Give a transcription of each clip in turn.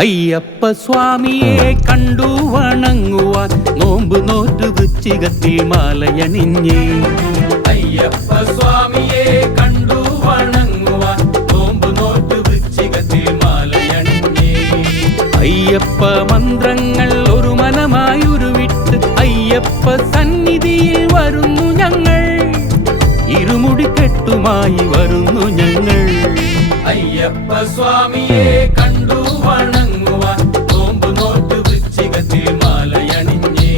അയ്യപ്പ സ്വാമിയെ കണ്ടു വണങ്ങുവാൻ നോമ്പ് നോറ്റ് വൃശ്ചികത്തിൽ മാലയണിഞ്ഞേ. അയ്യപ്പ സ്വാമിയെ കണ്ടു വണങ്ങുവാൻ നോമ്പ് നോറ്റ് വൃശ്ചികത്തിൽ മാലയണിഞ്ഞേ. അയ്യപ്പ മന്ത്രങ്ങൾ ഒരു മനമായി ഉരുവിട്ട് അയ്യപ്പ സന്നിധിയിൽ വരുന്നു ഞങ്ങൾ, ഇരുമുടിക്കെട്ടുമായി വരുന്നു ഞങ്ങൾ. അയ്യപ്പ സ്വാമിയെ കണ്ടു വണങ്ങുവാൻ നോമ്പ് നോറ്റ് വൃശ്ചികത്തിൽ മാലയണിഞ്ഞേ.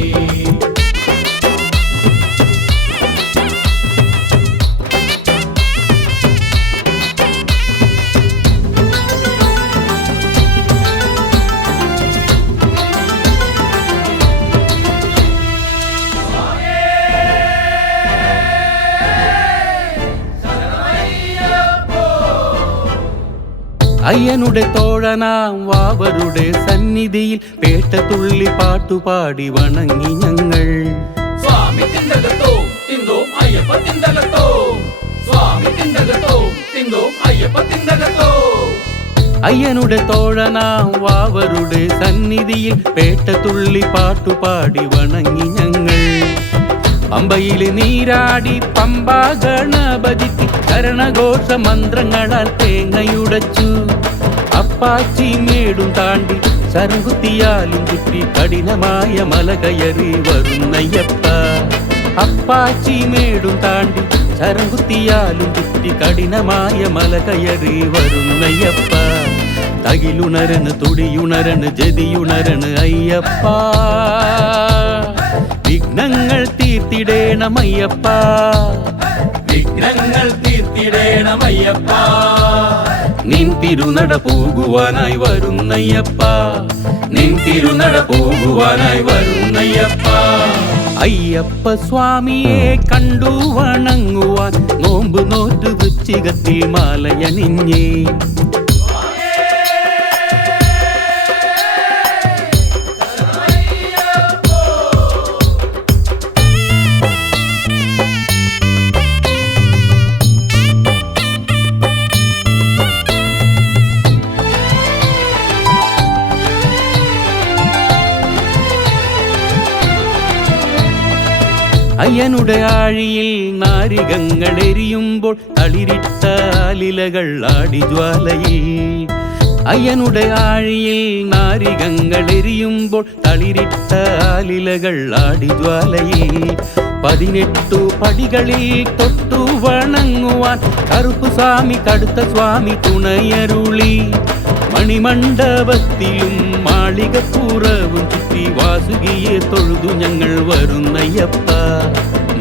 അയ്യനുടെ തോഴനാം വാവരുടെ സന്നിധിയിൽ പേട്ടതുള്ളി പാട്ടുപാടി വണങ്ങി ഞങ്ങൾ. സ്വാമി തിണ്ടകത്തോ തിന്തോം അയ്യപ്പ തിണ്ടകത്തോ, സ്വാമി തിണ്ടകത്തോ തിന്തോം അയ്യപ്പ തിണ്ടകത്തോ. അയ്യനുടെ തോഴനാം വാവരുടെ സന്നിധിയിൽ പേട്ടതുള്ളി പാട്ടുപാടി വണങ്ങി ഞങ്ങൾ. പമ്പയിൽ നീരാടി പമ്പാ ഗണപതിക്ക് കരണഘോഷ മന്ത്രങ്ങളാൽ തേങ്ങയുടച്ചു. അപ്പാച്ചി മേടും താണ്ടി ശരംകുത്തിയാലും ചുറ്റി കഠിനമായ മല കയറി വരുന്നയ്യപ്പ. അപ്പാച്ചി മേടും താണ്ടി ശരംകുത്തിയാലും ചുറ്റി കഠിനമായ മല കയറി വരുന്നയ്യപ്പ. തകിലുണരണ് തുടിയുണരണ് ജതിയുണരണ് അയ്യപ്പ, വിഘ്നങ്ങൾ തീർത്തിടേണമയ്യപ്പ, വിഘ്നങ്ങൾ തീർത്തിടേണമയ്യപ്പ. നിൻ തിരുനട പോകുവാനായി വരുന്നയ്യപ്പ, നിൻ തിരുനട പോകുവാനായി വരുന്നയ്യപ്പ. അയ്യപ്പ സ്വാമിയെ കണ്ടു വണങ്ങുവാൻ നോമ്പ് നോറ്റ് വൃശ്ചികത്തിൽ മാലയണിഞ്ഞേ. അയ്യനുടെ ആഴിയിൽ നാരികങ്ങൾ എരിയുമ്പോൾ തളിരിട്ട ആലിലകൾ ആടിജ്വാലയിൽ. അയ്യനുടെ ആഴിയിൽ നാരികങ്ങൾ എരിയുമ്പോൾ തളിരിട്ട ആലിലകൾ ആടിജ്വാലയിൽ. 18 പടികളിൽ തൊട്ടു വണങ്ങുവാൻ കറുപ്പുസ്വാമി കടുത്ത സ്വാമി തുണയരുളി. മണിമണ്ഡപത്തിലും മാളികപ്പുറവും ചുറ്റി വാസുകിയെ തൊഴുതു ഞങ്ങൾ വരുന്നയ്യപ്പ.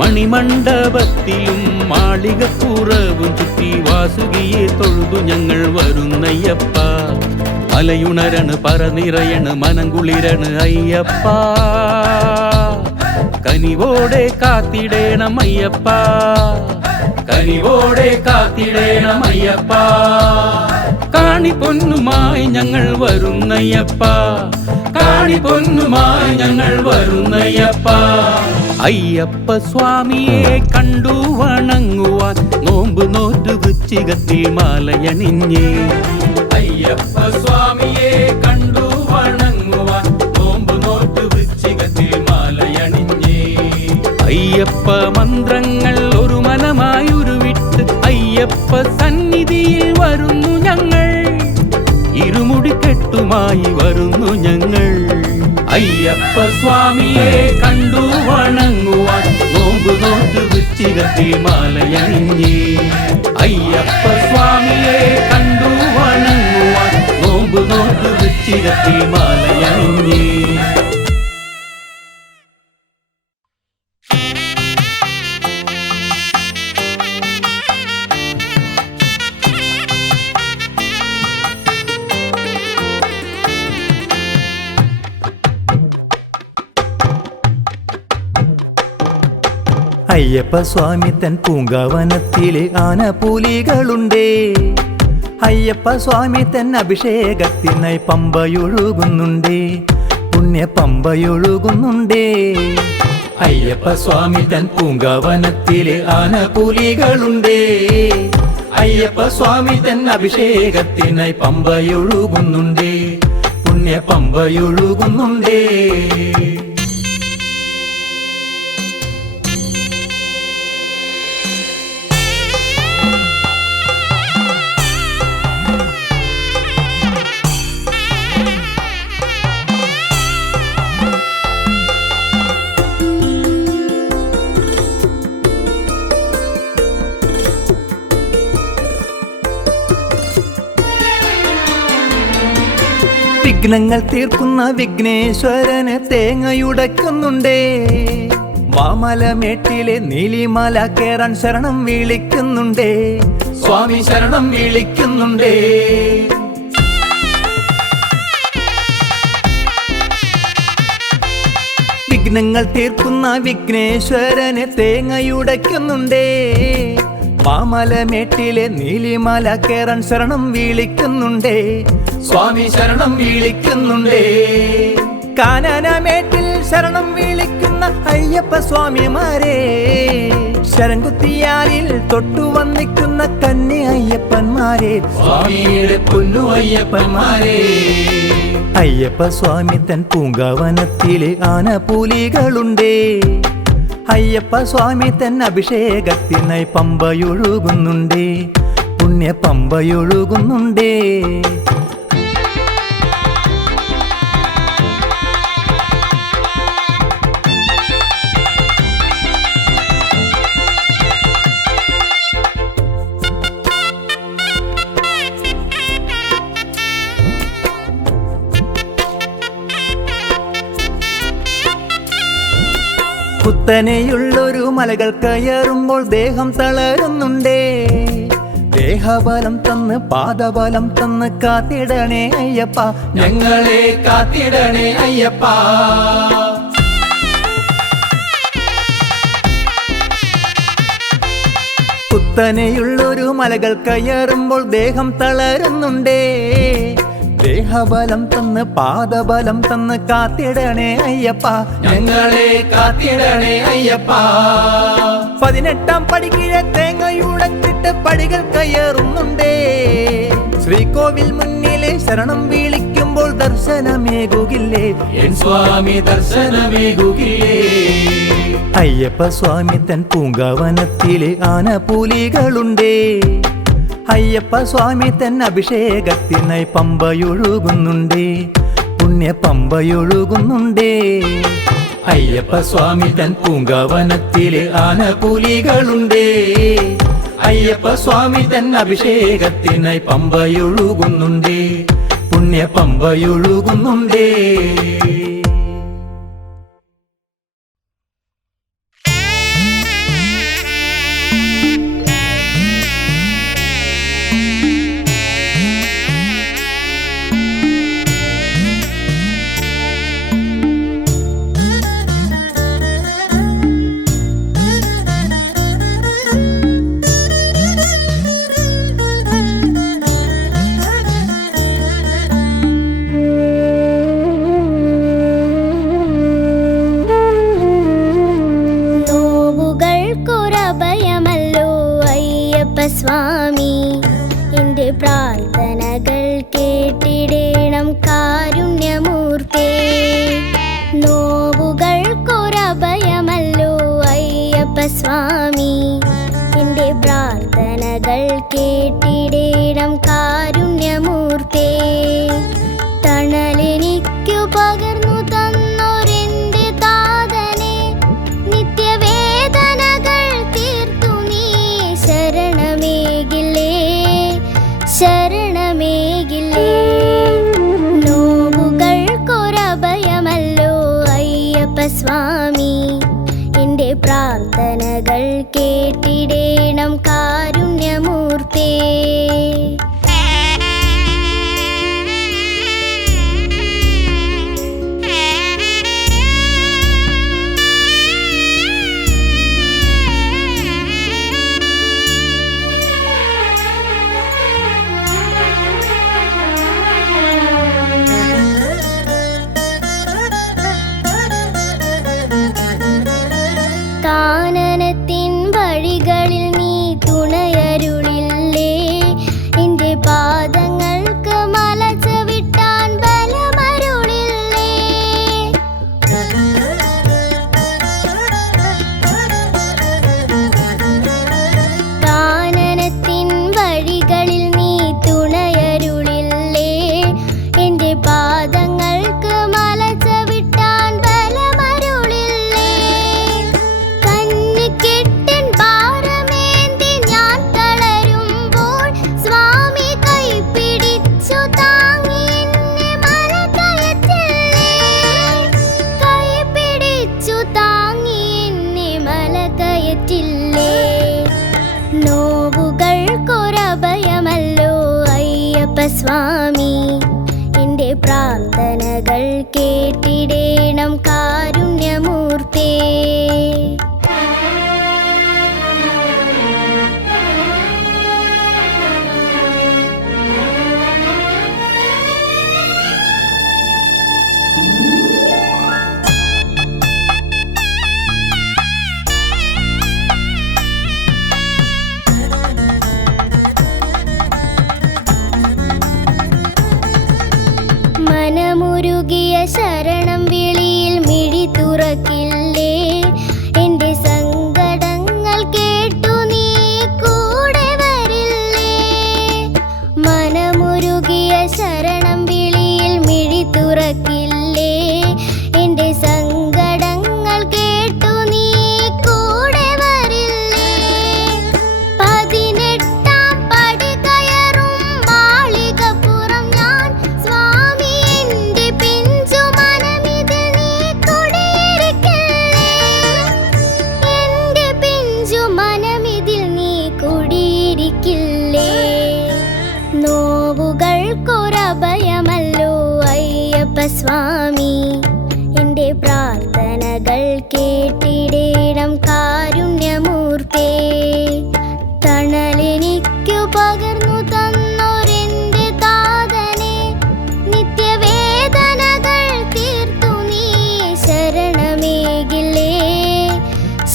മണിമണ്ഡപത്തിലും മാളികപ്പുറവും ചുറ്റി വാസുകിയെ തൊഴുതു ഞങ്ങൾ വരുന്നയ്യപ്പ. മലയുണരണ് പറനിറയണ് മനംകുളിരണ് അയ്യപ്പ, കനിവോടെ കാത്തിടേണമയ്യപ്പ, കനിവോടെ കാത്തിടേണമയ്യപ്പ. കാണിപ്പൊന്നുമായി ഞങ്ങൾ വരുന്നയ്യപ്പ, കാണിപ്പൊന്നുമായി ഞങ്ങൾ വരുന്നയ്യപ്പ. അയ്യപ്പ സ്വാമിയെ കണ്ടു വണങ്ങുവാൻ നോമ്പ് നോറ്റ് വൃശ്ചികത്തിൽ മാലയണിഞ്ഞേ. അയ്യപ്പ സ്വാമിയെ കണ്ടു വണങ്ങുവാൻ നോമ്പ് നോറ്റ് വൃശ്ചികത്തിൽ മാലയണിഞ്ഞേ. അയ്യപ്പ മന്ത്രങ്ങൾ ഒരു മനമായി ഉരുവിട്ട് അയ്യപ്പ സന്നിധിയിൽ വരുന്നു ഞങ്ങൾ, ഇരുമുടിക്കെട്ടുമായി വരുന്നു ഞങ്ങൾ. അയ്യപ്പ സ്വാമിയെ കണ്ടു വണങ്ങുവാൻ നോമ്പ് നോറ്റ് വൃശ്ചികത്തിൽ മാലയണിഞ്ഞേ. അയ്യപ്പ സ്വാമിയെ കണ്ടു വണങ്ങുവാൻ നോമ്പ് നോറ്റ് വൃശ്ചികത്തിൽ മാലയണിഞ്ഞേ. അയ്യപ്പ സ്വാമി തൻ പൂങ്കാവനത്തിലെ ആനപ്പൂലികളുണ്ടേ. അയ്യപ്പ സ്വാമി തൻ അഭിഷേകത്തിനായി പമ്പയൊഴുകുന്നുണ്ടേ, പുണ്യ പമ്പയൊഴുകുന്നുണ്ടേ. അയ്യപ്പ സ്വാമി തൻ പൂങ്കാവനത്തിലെ ആനപ്പൂലികളുണ്ടേ. അയ്യപ്പ സ്വാമി തൻ അഭിഷേകത്തിനായി പമ്പയൊഴുകുന്നുണ്ടേ, പുണ്യ പമ്പയൊഴുകുന്നുണ്ടേ. വിഘ്നങ്ങൾ തീർക്കുന്ന വിഘ്നേശ്വരന് തേങ്ങയുടയ്ക്കുന്നുണ്ടേ. മാമലമേട്ടിലെ നീലിമല കേറാൻ ശരണം വിളിക്കുന്നുണ്ടേ. സ്വാമി ശരണം വിളിക്കുന്നുണ്ടേ. വിഘ്നങ്ങൾ തീർക്കുന്ന വിഘ്നേശ്വരന് തേങ്ങയുടയ്ക്കുന്നുണ്ടേ. മാമലമേട്ടിലെ നീലിമല കേറാൻ ശരണം വിളിക്കുന്നുണ്ടേ. സ്വാമി ശരണം വിളിക്കുന്നുണ്ടേ. കാനനമേട്ടിൽ ശരണം വിളിക്കുന്ന അയ്യപ്പ സ്വാമിമാരെ, ശരംകുത്തിയാലിൽ തൊട്ടു വന്നിക്കുന്ന കന്നി അയ്യപ്പന്മാരെ, സ്വാമിയുടെ പൊന്നു അയ്യപ്പന്മാരെ. അയ്യപ്പ സ്വാമി തൻ പൂങ്കാവനത്തിലെ ആനപ്പൂലികളുണ്ടേ. അയ്യപ്പ സ്വാമി തൻ അഭിഷേകത്തിനായി പമ്പയൊഴുകുന്നുണ്ടേ. പുണ്യ പമ്പയൊഴുകുന്നുണ്ടേ. കുത്തനെയുള്ളൊരു മലകൾ കയറുമ്പോൾ ദേഹം തളരുന്നുണ്ടേ. ദേഹബലം തന്ന് പാദബലം തന്ന് കാത്തിടണേ അയ്യപ്പ, ഞങ്ങളെ കാത്തിടണേ അയ്യപ്പ. കുത്തനെയുള്ളൊരു മലകൾ കയറുമ്പോൾ ദേഹം തളരുന്നുണ്ടേ. ദേഹബലം തന്ന് പാദബലം തന്ന് കാത്തിടണേ അയ്യപ്പ, ഞങ്ങളെ കാത്തിടണേ അയ്യപ്പ. 18-ാം പടികീഴെ തേങ്ങയുടച്ചിട്ട് പടികൾ കയറുന്നുണ്ടേ. ശ്രീകോവിൽ മുന്നിലെ ശരണം വിളിക്കുമ്പോൾ ദർശനമേകുകില്ലേ എൻ സ്വാമി, ദർശനമേകുകില്ലേ. അയ്യപ്പ സ്വാമി തൻ പൂങ്കാവനത്തിലെ ആനപ്പൂലികളുണ്ടേ. അയ്യപ്പ സ്വാമി തൻ അഭിഷേകത്തിനായി പമ്പയൊഴുകുന്നുണ്ടേ. പുണ്യ പമ്പയൊഴുകുന്നുണ്ടേ. അയ്യപ്പ സ്വാമി തൻ പൂങ്കാവനത്തിലെ ആനപ്പൂലികളുണ്ടേ. അയ്യപ്പ സ്വാമി തൻ അഭിഷേകത്തിനായി പമ്പയൊഴുകുന്നുണ്ടേ. പുണ്യ പമ്പയൊഴുകുന്നുണ്ടേ. സ്വാമി എൻ്റെ പ്രാർത്ഥനകൾ കേട്ടിടേണം കാരുണ്യമൂർത്തേ. നോവുകൾക്കൊരഭയമല്ലോ അയ്യപ്പ സ്വാമി, എൻ്റെ പ്രാർത്ഥനകൾ കേട്ടിടേണം കാരുണ്യമൂർത്തേ. തണലെനിക്കു പകർന്നു തന്നൊരെൻ്റെ താതനെ, നിത്യവേദനകൾ തീർത്തു നീ ശരണമേകില്ലേ, ശരണമേകില്ലേ. നോവുകൾക്കൊരഭയമല്ലോ അയ്യപ്പ സ്വാമി, എൻ്റെ പ്രാർത്ഥനകൾ കേട്ടിടേണം കാരുണ്യമൂർത്തേ. കാനനത്തിൻ വഴികളിൽ നീ തുണയരുളില്ലേ, സ്വാമി എൻ്റെ പ്രാർത്ഥനകൾ കേട്ടിടേണം കാരുണ്യമൂർത്തേ. മനമുരുകിയ ശരണം വിളിയിൽ മിഴി തുറക്കില്ലേ, എൻ്റെ സങ്കടങ്ങൾ കേട്ടു നീ കൂടെ വരില്ലേ. മനമുരുകിയ ശരണം വിളിയിൽ മിഴി തുറക്കില്ലേ, എൻ്റെ സങ്കടങ്ങൾ കേട്ടു നീ കൂടെ വരില്ലേ. 18-ാം പടി കയറും മാളികപ്പുറം ഞാൻ സ്വാമി എൻ്റെ പിഞ്ചു മനമിതിൽ നീ കുടിയിരിക്കില്ലേ. എൻ്റെ പിഞ്ചു മനമിതിൽ നീ കുടിയിരിക്കില്ലേ. നോവുകൾക്കൊരഭയമല്ലോ അയ്യപ്പ സ്വാമി എൻ്റെ പ്രാർത്ഥനകൾ കേട്ടിടേണം കാരുണ്യമൂർത്തേ. തണലെനിക്കു പകർന്നു തന്നൊരെൻ്റെ താതനെ നിത്യവേദനകൾ തീർത്തു നീ ശരണമേകില്ലേ,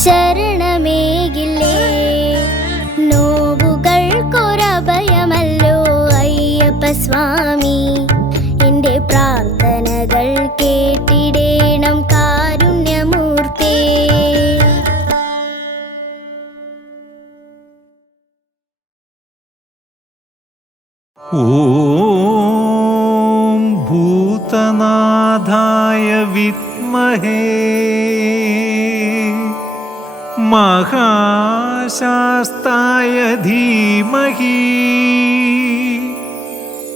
ശരണമേകില്ലേ. നോവുകൾക്കൊരഭയമല്ലോ അയ്യപ്പ സ്വാമി എൻ്റെ പ്രാർത്ഥനകൾ കേട്ടിടേണം കാരുണ്യമൂർത്തേ. ഓം ഭൂതനാഥായ വിദ്മഹേ മഹാശാസ്തായ ധീമഹി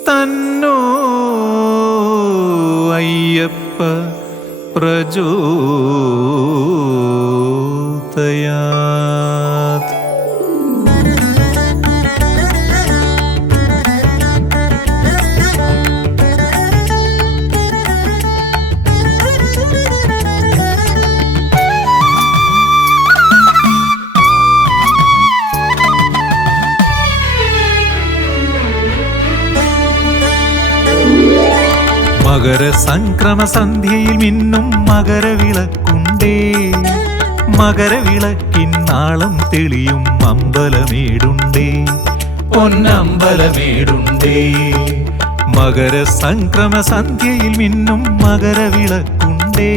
തന്നോ അയ്യപ്പ പ്രചോദയാത്. മകരസംക്രമ സന്ധ്യയിൽ മിന്നും മകരവിളക്കുണ്ടേ, മകരവിളക്കിൻ നാളം തെളിയും അമ്പലമേടുണ്ടേ, പൊന്നമ്പലമേടുണ്ടേ. മകരസംക്രമ സന്ധ്യയിൽ മിന്നും മകരവിളക്കുണ്ടേ,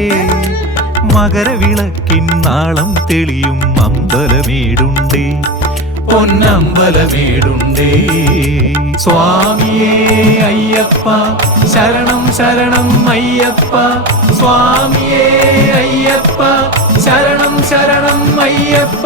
മകരവിളക്കിൻ നാളം തെളിയും അമ്പലമേടുണ്ടേ, പൊന്നമ്പലമേടുണ്ടേ. സ്വാമിയേ അയ്യപ്പ ശരണം ശരണം അയ്യപ്പ, സ്വാമിയേ അയ്യപ്പ ശരണം ശരണം അയ്യപ്പ.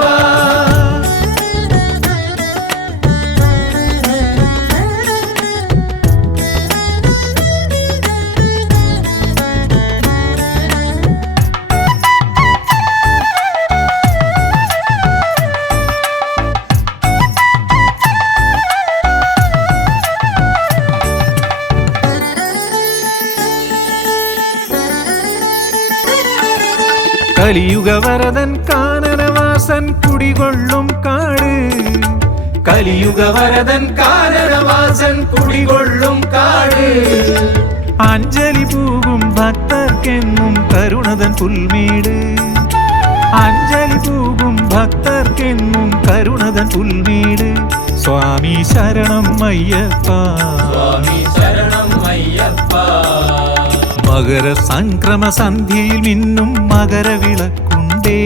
കലിയുഗവരദൻ കാനനവാസൻ കുടികൊള്ളും കാട്, കലിയുഗവരദൻ കാനനവാസൻ കുടികൊള്ളും കാട്. അഞ്ജലി പൂകും ഭക്തർക്കെന്നും കരുണതൻ പുൽമേട്, അഞ്ജലി പൂകും ഭക്തർക്കെന്നും കരുണതൻ പുൽമേട്. സ്വാമി ശരണം അയ്യപ്പ, സ്വാമി ശരണം അയ്യപ്പ. മകരസംക്രമ സന്ധ്യയിൽ മിന്നും മകരവിളക്കുണ്ടേ,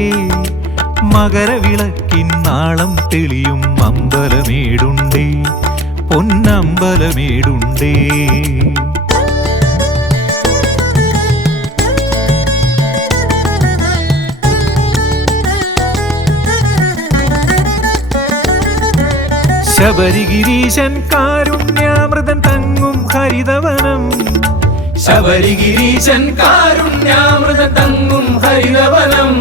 മകരവിളക്കിൻ നാളം തെളിയും അമ്പലമേടുണ്ടേ, പൊന്നമ്പലമേടുണ്ടേ. ശബരിഗിരീശൻ കാരുണ്യാമൃതൻ തങ്ങും ഹരിതവനം, ശബരിഗിരീശൻ കാരുണ്യാമൃതൻ തങ്ങും ഹരിതവനം.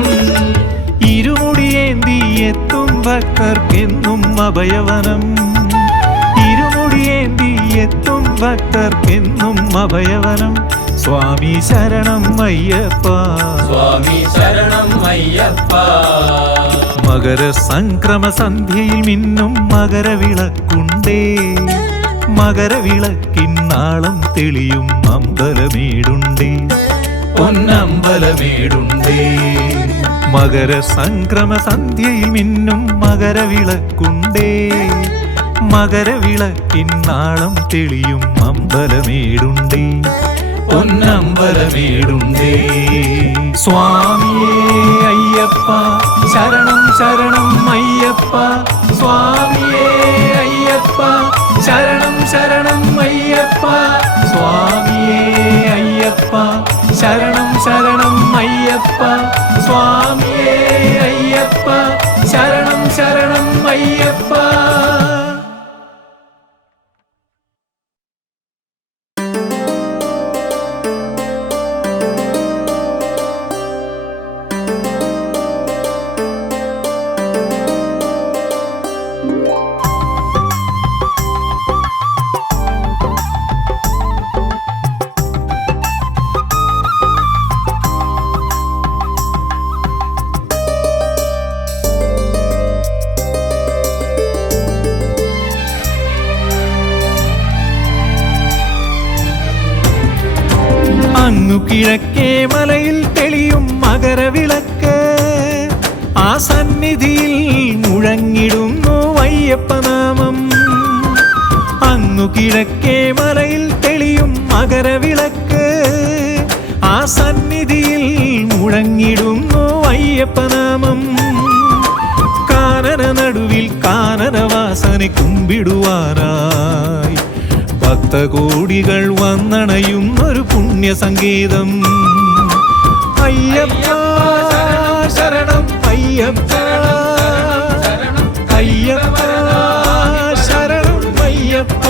ഇരുമുടിയേന്തി എത്തും ഭക്തർക്കെന്നും അഭയവനം, ഇരുമുടിയേന്തി തേടിയെത്തും ഭക്തർക്കെന്നും അഭയവനം. സ്വാമി ശരണം അയ്യപ്പ, സ്വാമി ശരണം അയ്യപ്പ. മകര സംക്രമ സന്ധ്യയിൽ മിന്നും മകരവിളക്കുണ്ടേ. മകരവിളക്കിന്നാളം തെളിയും അമ്പലമേടുണ്ടേ, പൊന്നമ്പലമേടുണ്ടേ. മകര സംക്രമ സന്ധ്യയിൽ മിന്നും മകരവിളക്കുണ്ടേ. മകരവിളക്കിന്നാളം തെളിയും അമ്പലമേടുണ്ടേ, പൊന്നമ്പലമേടുണ്ടേ. സ്വാമിയേ അയ്യപ്പ ശരണം ശരണം അയ്യപ്പ. സ്വാമിയേ അയ്യപ്പ ശരണം ശരണം അയ്യപ്പ. സ്വാമിയേ അയ്യപ്പ ശരണം ശരണം അയ്യപ്പ. സ്വാമിയേ അയ്യപ്പ ശരണം ശരണം അയ്യപ്പ. അങ്ങു കിഴക്കേ മലയിൽ തെളിയും മകരവിളക്ക്. ആ സന്നിധിയിൽ മുഴങ്ങിടുന്നു അയ്യപ്പനാമം. അങ്ങു കിഴക്കേ മലയിൽ തെളിയും മകരവിളക്ക്. ആ സന്നിധിയിൽ മുഴങ്ങിടുന്നു അയ്യപ്പനാമം. കാനന നടുവിൽ കാനനവാസനെ കുമ്പിടുവാനായി ഭക്തകോടികൾ വന്നണയുന്നൊരു പുണ്യസംഗീതം. അയ്യപ്പ ശരണം അയ്യപ്പ, അയ്യപ്പ ശരണം അയ്യപ്പ.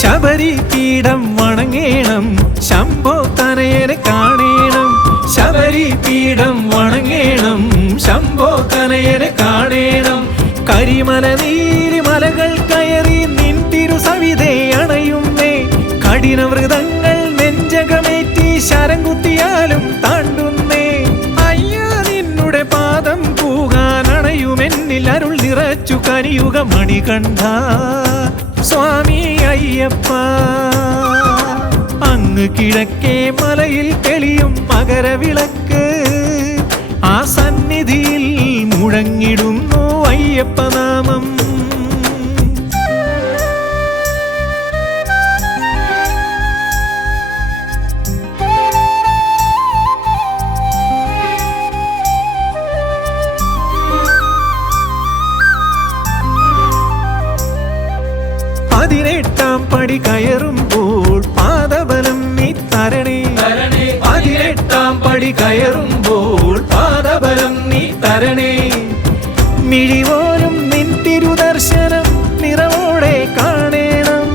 ശബരി പീഠം വണങ്ങേണം, ശംഭോ തനയനെ കാണേണം. ശബരി പീഠം വണങ്ങേണം, ശംഭോ തനയനെ കാണേണം. കരിമല നീലിമലകൾ കയറി നിൻ തിരുസവിധേ അണയുന്നേ. കഠിനവ്രതങ്ങൾ നെഞ്ചകമേറ്റി ശരം കുത്തിയാലും താണ്ടുന്നേ. അയ്യാ നിന്നുടെ പാദം പൂകാൻ അണയുമെന്നിൽ അരുൾ നിറച്ചു കനിയുക മണികണ്ഠ. സ്വാമി അയ്യപ്പ അങ്ങ് കിഴക്കേ മലയിൽ തെളിയും മകരവിളക്ക്. ആ സന്നിധിയിൽ മുഴങ്ങിടുന്നു അയ്യപ്പനാമം. പതിനെട്ടാം പടി കയറുമ്പോൾ പാദബലം നീ തരണേ. 18 പടി കയറുമ്പോൾ പാദബലം നീ തരണേ. മിഴിപോലും നിൻ തിരുദർശനം നിറവോടെ കാണേണം.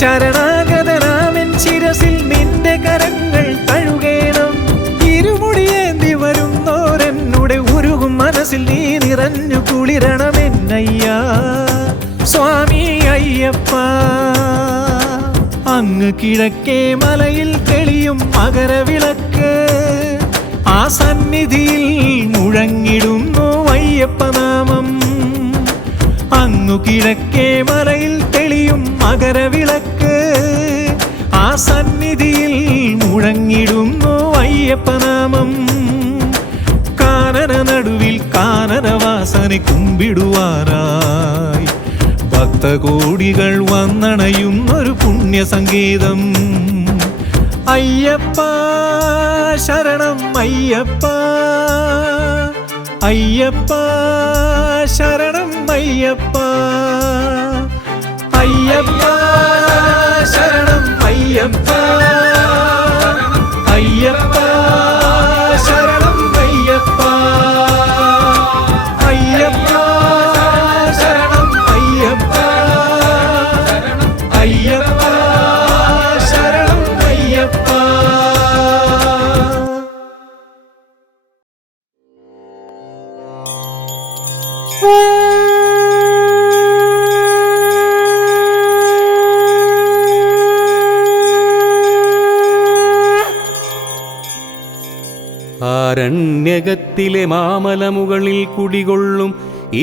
ശരണാഗതനാമൻ ശിരസിൽ നിന്റെ കരങ്ങൾ തഴുകേണം. ഇരുമുടിയേന്തി വരുന്നോരെന്നുടെ ഉരുകും മനസ്സിൽ നീ നിറഞ്ഞു കുളിരണമെന്നയ്യാ. സ്വാമി അയ്യപ്പ അങ്ങ് കിഴക്കേ മലയിൽ തെളിയും മകരവിളക്ക്. ആ സന്നിധിയിൽ മുഴങ്ങിടുന്നു അയ്യപ്പനാമം. അങ്ങു കിഴക്കേ മലയിൽ തെളിയും മകരവിളക്ക്. ആ സന്നിധിയിൽ മുഴങ്ങിടുന്നു അയ്യപ്പനാമം. കാനന നടുവിൽ കാനനവാസനെ കുമ്പിടുവാനായി ഭക്തകോടികൾ വന്നണയുന്നൊരു പുണ്യസംഗീതം. അയ്യപ്പ ശരണം അയ്യപ്പ, അയ്യപ്പ ശരണം അയ്യപ്പ, അയ്യപ്പ ശരണം അയ്യപ്പ, അയ്യപ്പ ശരണം അയ്യപ്പ, അയ്യപ്പ ശരണം അയ്യപ്പ. ആരണ്യകത്തിലെ മാമലമുകളിൽ കുടികൊള്ളും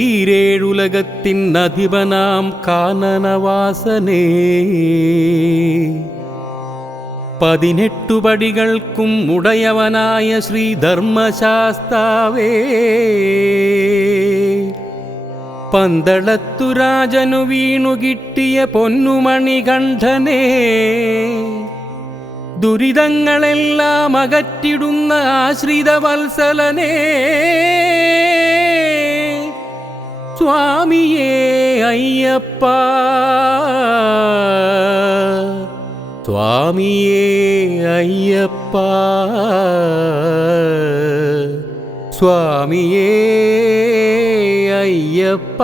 ഈരേഴുലകത്തിൻ അധിപനാം കാനനവാസനേ, 18 പടികൾക്കും ഉടയവനായ ശ്രീധർമ്മശാസ്താവേ, പന്തളത്തു രാജനു വീണു കിട്ടിയ പൊന്നുമണികണ്ഠനേ, ദുരിതങ്ങളെല്ലാം അകറ്റിടുന്ന ആശ്രിതവത്സലനേ, സ്വാമിയേ അയ്യപ്പ, സ്വാമിയേ അയ്യപ്പ, സ്വാമിയേ അയ്യപ്പ.